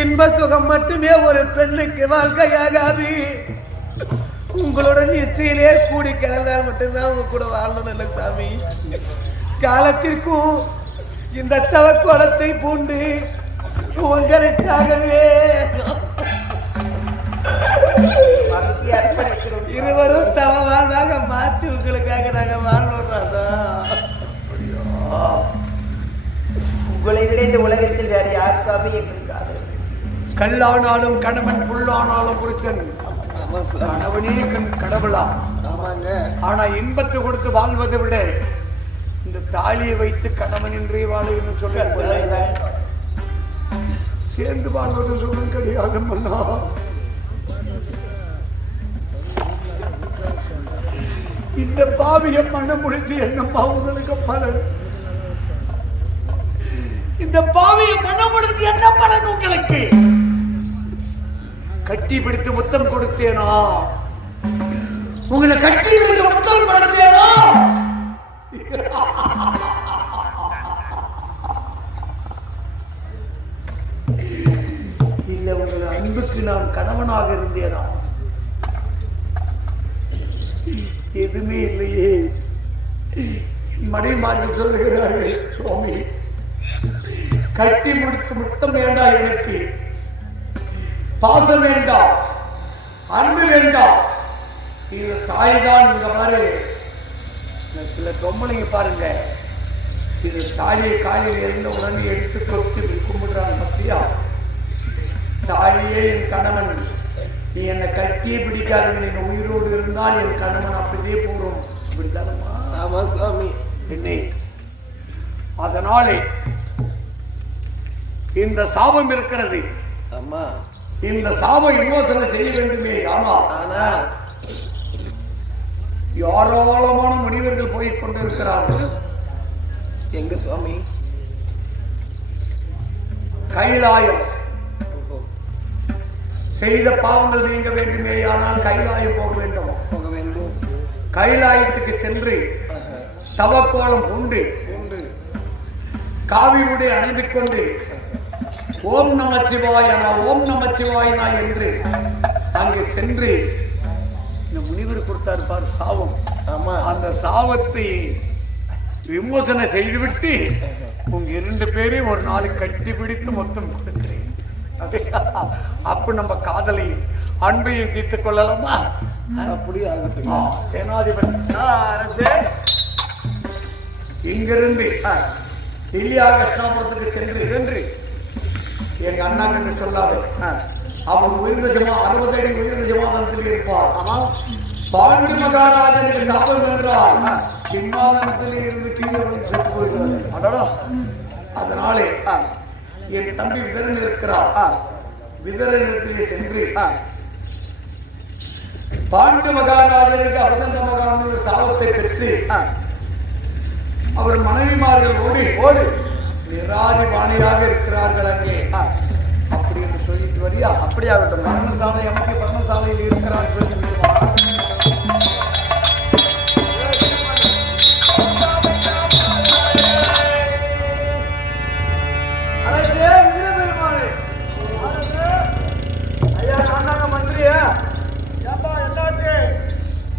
இன்ப சுகம் மட்டுமே ஒரு பெண்ணுக்கு வாழ்க்கையாகாது. உங்களுடன் இச்சையிலே கூடி கலந்தால் மட்டும்தான் உங்க கூட வாழணும். நல்ல சாமி, காலத்திற்கும் இந்த தவக்கோலத்தை பூண்டு உங்களுக்காகவே இருவரும் தவ வாழ்வாக மாற்றி உங்களுக்காக நாங்க வாழ்றோம். உங்களை விட இந்த உலகத்தில் வேற யார் சாமி எங்களுக்காக? கல்லானாலும் கணவன், புல்லானாலும் புருஷன், கணவனே கடவுளா? ஆனா இன்பத்தை கொடுத்து வாழ்வதை விட இந்த தாலியை வைத்து கணவன் இன்றே வாழுன்னு சொல்ல சேர்ந்து வாழ்வது சொல்லும் கிடையாது. இந்த பாவிய மனம் முடித்து என்ன பாவங்களுக்கு பலன்? இந்த பாவிய மனம் முடித்து என்ன பலன் உங்களுக்கு? கட்டி பிடித்து முத்தம் கொடுத்தேனா? உங்களை கட்டி பிடித்து முத்தம் கொடுத்தேனா? இல்ல உங்கள் அன்புக்கு நான் கணவனாக இருந்தேனா? எதுவுமே இல்லையே. மனைமார்கள் சொல்லுகிறார்கள், சுவாமி கட்டி முடித்து முத்தம் வேண்டாம், எனக்கு பாசம் வேண்டாம், அன்பு வேண்டாம், இது தாய்தான். இங்க பாரு, சில பொம்பளைங்க பாருங்க, இது தாலியை காலையில் இருந்த உடனே எடுத்து தொட்டு கும்பிடுறாங்க. பத்தியா, தாலியே என் கணவன், நீ என்னை கட்டியே பிடிக்காதுங்க, நீங்க உயிரோடு இருந்தால் என் கணவன் அப்படியே போறோம். அப்படித்தானம்மா? ஆமா சுவாமி. என்னை அதனாலே இந்த சாபம் இருக்கிறது. அம்மா, இந்த சாபம் விமோசனை செய்ய வேண்டுமே. ஆனால் ஏராளமான முனிவர்கள் போய் கொண்டிருக்கிறார்கள். எங்க சுவாமி? கைலாயம். செய்த பாவங்கள் நீங்க வேண்டுமே, ஆனால் கைலாயம் போக வேண்டும். கைலாயத்துக்கு சென்று தவக்கோலம் பூண்டு காவி உடை அணிந்து கொண்டு ஓம் நமச்சிவாயனா ஓம் நமச்சிவாயனா என்று அங்கு சென்று இந்த முனிவர் கொடுத்தார் பார் சாபம். அந்த சாபத்தை விமோசனை செய்துவிட்டு உங்க 2 பேரையும் ஒரு நாள் கட்டி பிடித்து மொத்தம் கொடுக்கிறேன். அப்ப நம்ம காதலை அன்பையும் தீர்த்துக் கொள்ளலாமா? அப்படி ஆகட்டும். சேனாதிபதி இங்கிருந்து இல்லையா கிருஷ்ணாபுரத்துக்கு சென்று எங்க அண்ணா கிட்ட சொல்லாது. அவர் உயர்ந்த 60 அடி உயர்ந்த சிம்மாதனத்தில் இருப்பார். பாண்டி மகாராஜனுக்கு சாபம் என்றால் சிம்மாதனத்தில் இருந்து கீழே சென்று போயிடுவார். அதனாலே என் தம்பி விதரன் இருக்கிறார். விதரனிடத்திலே சென்று பாண்டி மகாராஜனுக்கு அவதந்த மகாராஜன் சாபத்தை பெற்று அவர் மனைவிமார்கள் ஓடி நிராதிபாணியாக இருக்கிறார்கள் அங்கே. அப்படி என்று சொல்லிட்டு வரியா? அப்படியாகட்டும். பர்ணசாலை அமைக்க பர்ணசாலையில் இருக்கிறார்கள்.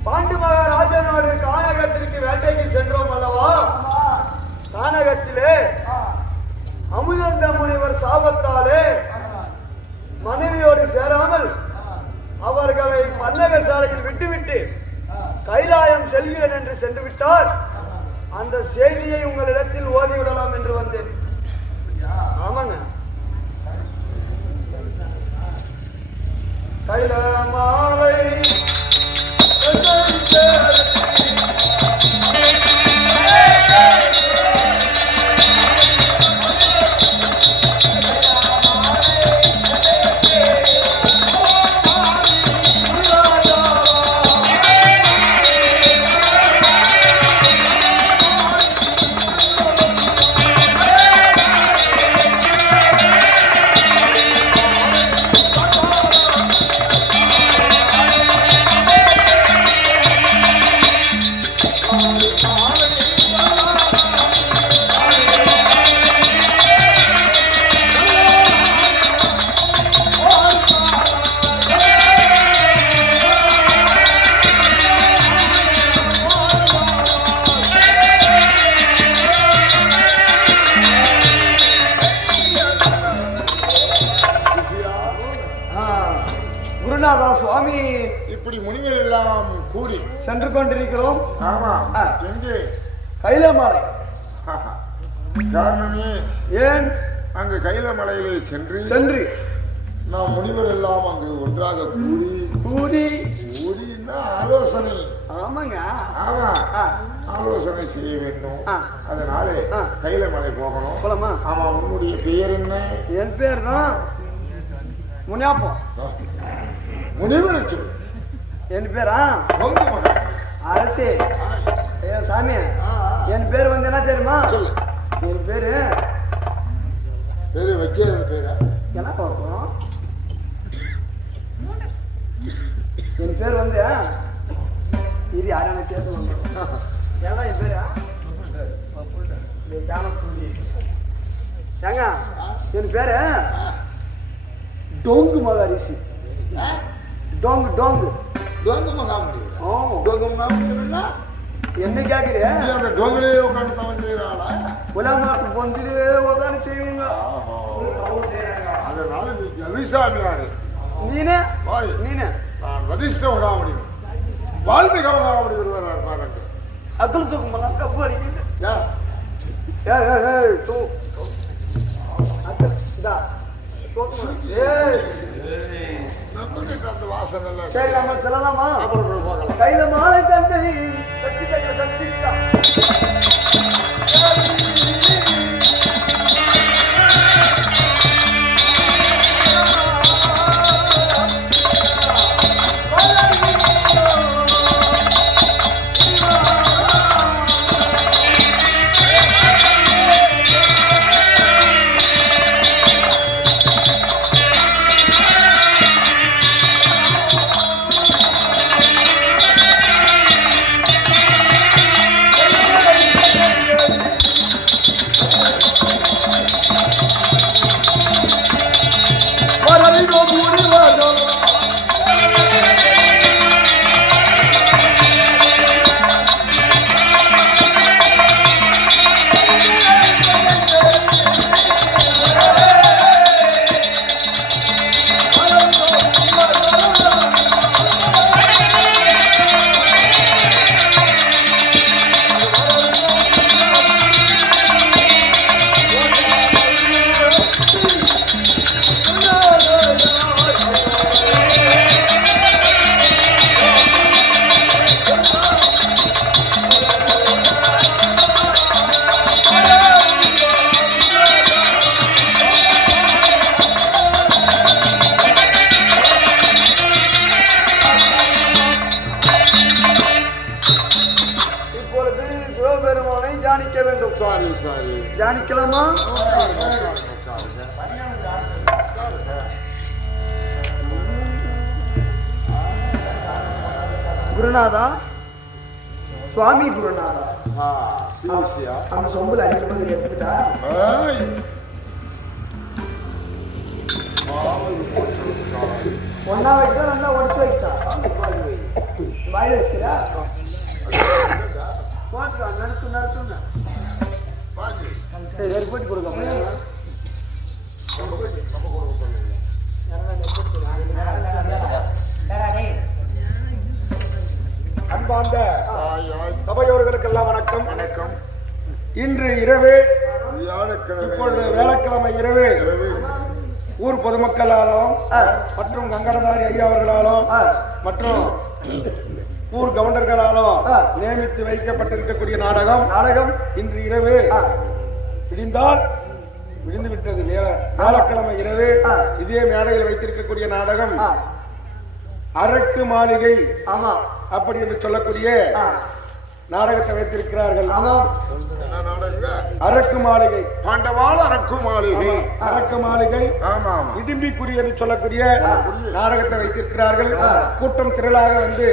பாண்டி மகாராஜனோடு கானகத்திற்கு வேட்டைக்கு சென்றோம் அல்லவா? கானகத்திலே அமுதந்த முனிவர் சாபத்தாலே மனைவியோடு சேராமல் அவர்களை பல்லக சாலையில் விட்டுவிட்டு கைலாயம் செல்கிறேன் என்று சென்று விட்டார். அந்த செய்தியை உங்களிடத்தில் ஓதிவிடலாம் என்று வந்தேன். ஆமாங்க. கைலாமாலை குருநாதா சுவாமி இப்படி முனிவர் எல்லாம் கூடி சென்று கொண்டிருக்கிறோம். ஆமா எங்கே கைலமலை. காரணமே ஏன் அங்கு கைலமலையிலே சென்று நாம் முனிவர் எல்லாம் அங்கு ஒன்றாக கூடி கூடினா ஆலோசனை. ஆமாங்க. ஆமா ஆலோசனை செய்ய வேண்டும். அதனாலே கைலமலை போகணும். போலாமா? ஆமா. உன்னுடைய பெயர் என்ன? என் பேர் தான் முனியாப்பம். முனிவர் சொல்லு. என் பேரா பொங்கு மகன் அரசே. சாமி என் பேர் வந்து என்ன தெரியுமா? சொல்லு. என் பேரு பேரு வைக்கிறது பேரா என்ன பார்ப்போம்? என் பேர் வந்து இது யாரான கேட்டு வந்துடும். ஏன்னா என் பேரு ஏங்க என் பேரு டோங்கு மகாரிஷி. டோங்கு டோங்கு டோங்கு மகாமுடி. டோங்கு மகாமுடினா என்ன கேட்குறியா? அந்த டோங்கிலே உட்காந்து தவன் செய்யறாளா? உலமாத்து பொந்திலே உட்காந்து செய்வீங்க. அதனால நீ அவிசாமியாரு. நீனே வாய். நீனே நான் வதிஷ்ட மகாமுடி வால்மீக மகாமுடி வருவார் பாருங்க. அப்துல் சுகுமார் கப்பு அடிக்குது. சரி நம்ம செல்லலாமா? கையில மாலை தந்தை கட்டி கையில தந்திருக்கா. தியானிக்கலாமா? குருநாதா சுவாமி குருநாதா அந்த சொம்புல 5 ரூபாய் எடுத்துக்கிட்டா ஒன்னா வைக்கா ரெண்டா ஒடிச்சு வைக்கா வாயில வச்சுக்கிறா போட்டுக்கா. நடத்து சரி ஏற்பட்டு கொடுக்க அன்பார்ந்த சபையோர்களுக்கெல்லாம் வணக்கம். வணக்கம். இன்று இரவு இப்பொழுது வேலைக்கிழமை இரவு ஊர் பொதுமக்களாலும் மற்றும் கங்கடதாரி ஐயா அவர்களாலும் மற்றும் ஊர் கவர்னர்களாலும் நியமித்து வைக்கப்பட்டிருக்கக்கூடிய நாடகம் இன்று இரவு விடிந்து விட்டது. வியாழக்கிழமை இரவு இதே மேடையில் வைத்திருக்கக்கூடிய நாடகம் அரக்கு மாளிகை அப்படி என்று சொல்லக்கூடிய நாடகத்தை வைத்திருக்கிறார்கள். அரக்கு மாளிகை பாண்டவாள் அரக்கு மாளிகை அரக்கு மாளிகை இடிம்பிக்குறி என்று சொல்லக்கூடிய நாடகத்தை வைத்திருக்கிறார்கள். கூட்டம் திரளாக வந்து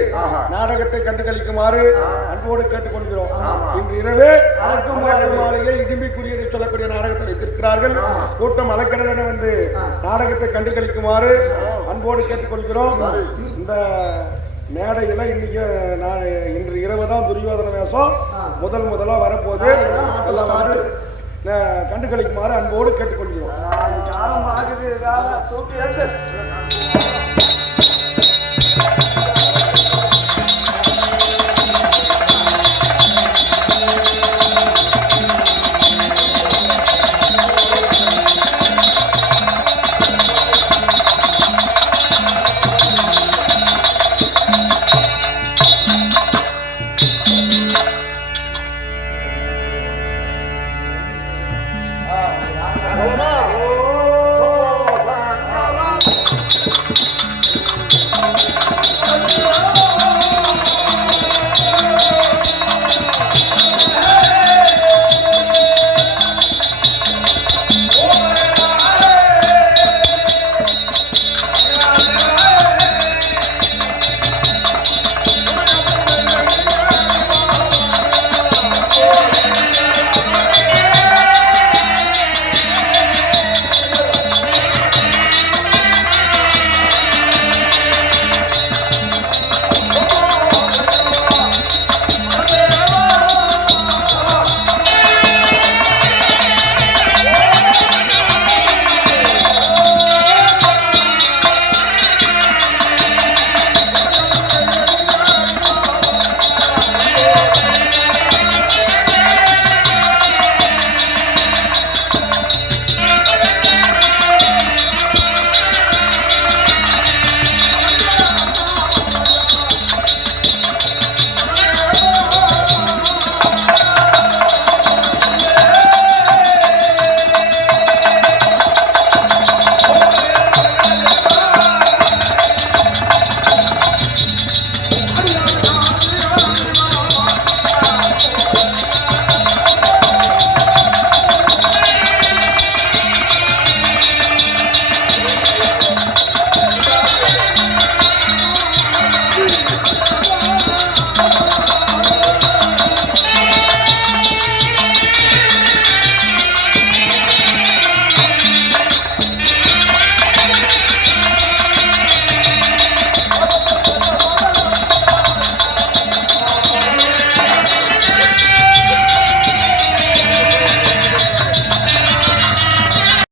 நாடகத்தை கண்டுகளிக்குமாறு அன்போடு கேட்டுக்கொள்கிறோம். இன்று இரவு அரக்கு மாளிகை இடிம்பிக்குறி என்று சொல்லக்கூடிய நாடகத்தை வைத்திருக்கிறார்கள். கூட்டம் அலைக்கடலென வந்து நாடகத்தை கண்டுகளிக்குமாறு அன்போடு கேட்டுக்கொள்கிறோம். இந்த மேடையில் இன்னைக்கு நான் இன்று இரவு தான் துரியோதன வேஷம் முதலா வரப்போது கண்டுகளிக்குமாறு அன்போடு கேட்டுக்கொள்கிறோம்.